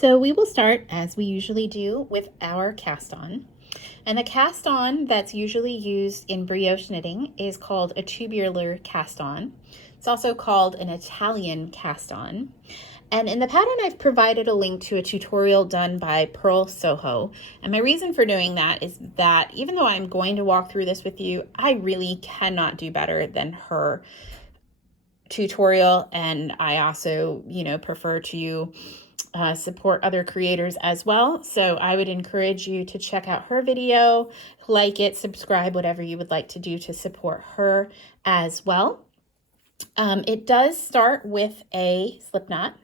So we will start, as we usually do, with our cast on. And the cast on that's usually used in brioche knitting is called a tubular cast on. It's also called an Italian cast on. And in the pattern, I've provided a link to a tutorial done by Pearl Soho. And my reason for doing that is that even though I'm going to walk through this with you, I really cannot do better than her tutorial. And I also, prefer to support other creators as well. So I would encourage you to check out her video, like it, subscribe, whatever you would like to do to support her as well. It does start with a slip knot,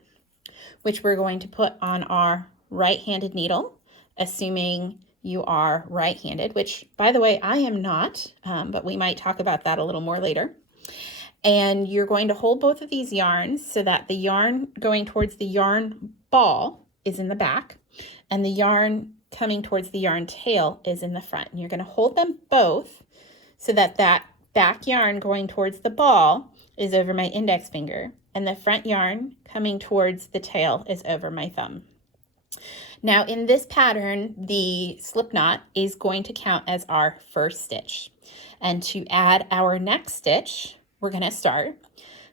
which we're going to put on our right-handed needle, assuming you are right-handed, which, by the way, I am not, but we might talk about that a little more later. And you're going to hold both of these yarns so that the yarn going towards the yarn ball is in the back, and the yarn coming towards the yarn tail is in the front. And you're going to hold them both so that that back yarn going towards the ball is over my index finger, and the front yarn coming towards the tail is over my thumb. Now in this pattern, the slip knot is going to count as our first stitch. And to add our next stitch, we're going to start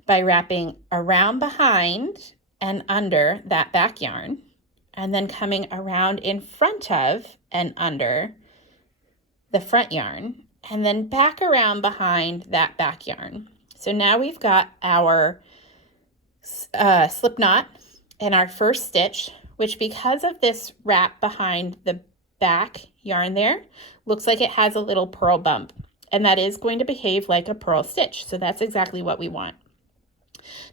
by wrapping around behind and under that back yarn, and then coming around in front of and under the front yarn, and then back around behind that back yarn. So now we've got our slip knot and our first stitch, which, because of this wrap behind the back yarn there, looks like it has a little purl bump, and that is going to behave like a purl stitch. So that's exactly what we want.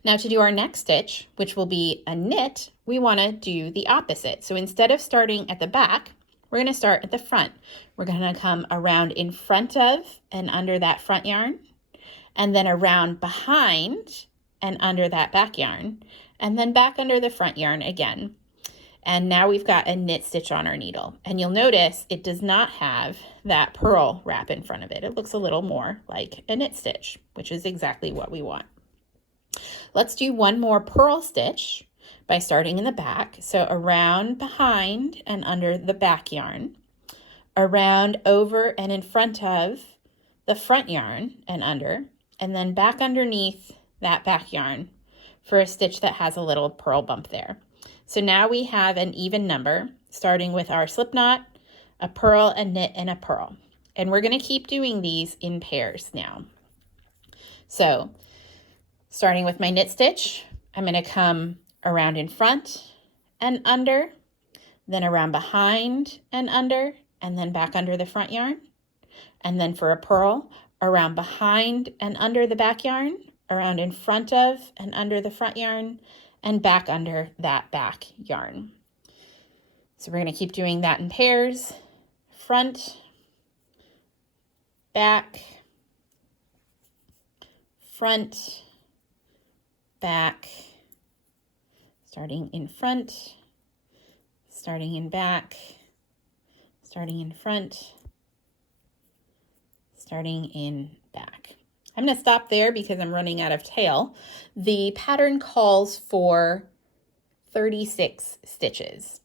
Now to do our next stitch, which will be a knit, we want to do the opposite. So instead of starting at the back, we're going to start at the front. We're going to come around in front of and under that front yarn, and then around behind and under that back yarn, and then back under the front yarn again. And now we've got a knit stitch on our needle. And you'll notice it does not have that purl wrap in front of it. It looks a little more like a knit stitch, which is exactly what we want. Let's do one more purl stitch by starting in the back. So around behind and under the back yarn, around over and in front of the front yarn and under, and then back underneath that back yarn for a stitch that has a little purl bump there. So now we have an even number, starting with our slip knot, a purl, a knit, and a purl. And we're going to keep doing these in pairs now. So starting with my knit stitch, I'm going to come around in front and under, then around behind and under, and then back under the front yarn. And then for a purl, around behind and under the back yarn, around in front of and under the front yarn, and back under that back yarn. So we're going to keep doing that in pairs. Front, back, front, back, starting in front, starting in back, starting in front, starting in back. I'm going to stop there because I'm running out of tail. The pattern calls for 36 stitches.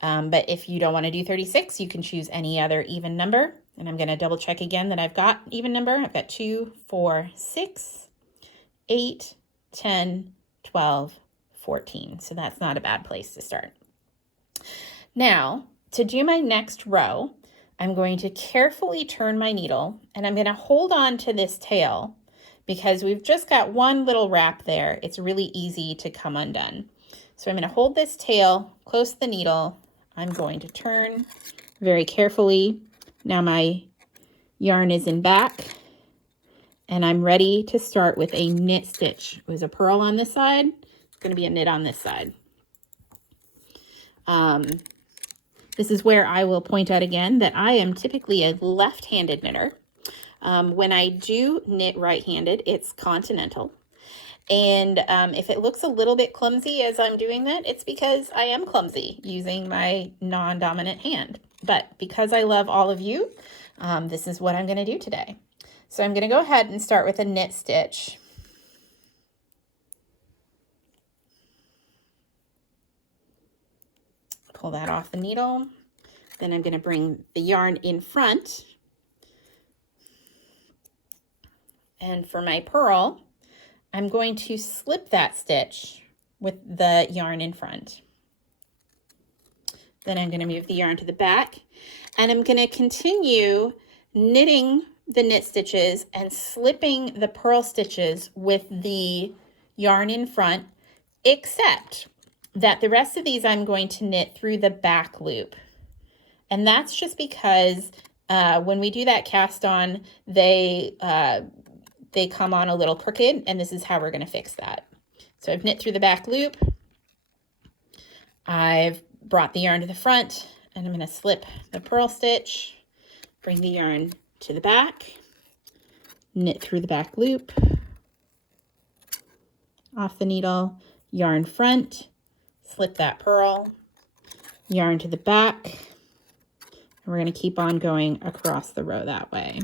But if you don't want to do 36, you can choose any other even number. And I'm going to double check again that I've got even number. I've got 2, 4, 6, 8, 10, 12, 14. So that's not a bad place to start. Now, to do my next row, I'm going to carefully turn my needle, and I'm going to hold on to this tail because we've just got one little wrap there. It's really easy to come undone. So I'm going to hold this tail close to the needle. I'm going to turn very carefully. Now my yarn is in back, and I'm ready to start with a knit stitch. It was a purl on this side. It's going to be a knit on this side. This is where I will point out again that I am typically a left-handed knitter. When I do knit right-handed, it's continental. And if it looks a little bit clumsy as I'm doing that, it's because I am clumsy using my non-dominant hand. But because I love all of you, this is what I'm going to do today. So I'm going to go ahead and start with a knit stitch. pull that off the needle. Then I'm going to bring the yarn in front. And for my purl, I'm going to slip that stitch with the yarn in front. Then I'm going to move the yarn to the back, and I'm going to continue knitting the knit stitches and slipping the purl stitches with the yarn in front, except that the rest of these I'm going to knit through the back loop. And that's just because when we do that cast on, they come on a little crooked, and this is how we're going to fix that. So I've knit through the back loop. I've brought the yarn to the front, and I'm going to slip the purl stitch, bring the yarn to the back, knit through the back loop, off the needle, yarn front, slip that purl, yarn to the back, and we're going to keep on going across the row that way.